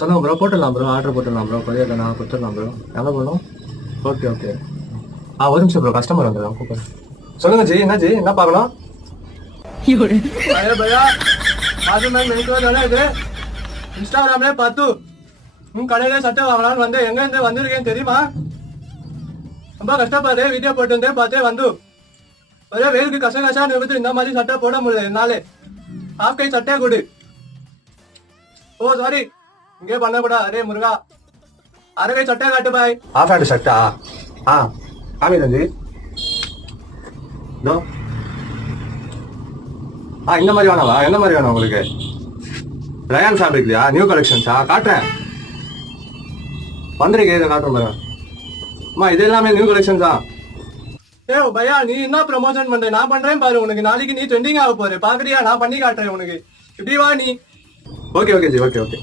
சொல்லுங்க ப்ரோ, போட்டுடலாம் bro, order போட்டுடலாம் ப்ரோ, கொரியரில் நான் கொடுத்துடலாம் ப்ரோ. எவ்வளோ பண்ணணும்? Okay okay. ஒரு நிமிஷம் ப்ரோ, கஸ்டமர் வந்துடுறேன், கூப்பிடுறேன். சொல்லுங்க ஜி, என்ன ஜி, என்ன பார்க்கணும்? अरे भैया आज मैं मेरे को जाना है இன்ஸ்டாகிராம்ல பார்த்து உன் கடையில சட்டை வாங்கலாம்னு வந்து எங்க இருந்து வந்திருக்கேன்னு தெரியுமா? ரொம்ப கஷ்டப்படுறேன், வீடியோ போட்டு பார்த்தே வந்து ஒரே வெயிலுக்கு கஷ்டம் எடுத்து இந்த மாதிரி சட்டை போட முடியல என்னாலே. ஆஃப் கை சட்டை கொடு. ஓ சாரி, இங்கே பண்ணக்கூடாது. அரே முருகா, அரை கை சட்டை காட்டு பாய். Of hand சட்டா? காமி தம்பி. இந்த மாதிரி வேணாவா? என்ன மாதிரி வேணும் உங்களுக்கு? ரயான் ஃபேப்ரிக்லையா? நியூ கலெக்ஷன்ஸா? காட்டுறேன், வந்துருக்கேன், இதை காட்டுறேன் பாருங்க. அம்மா இது எல்லாமே நியூ கலெக்ஷன்ஸா? ஏ பையா, நீ என்ன ப்ரமோஷன் பண்ற? நான் பண்றேன் பாரு. உனக்கு நாளைக்கு நீ ட்ரெண்டிங் ஆக போற, பாக்குறியா? நான் பண்ணி காட்டுறேன் உனக்கு. இப்படி வா நீ. Okay okay G, okay okay.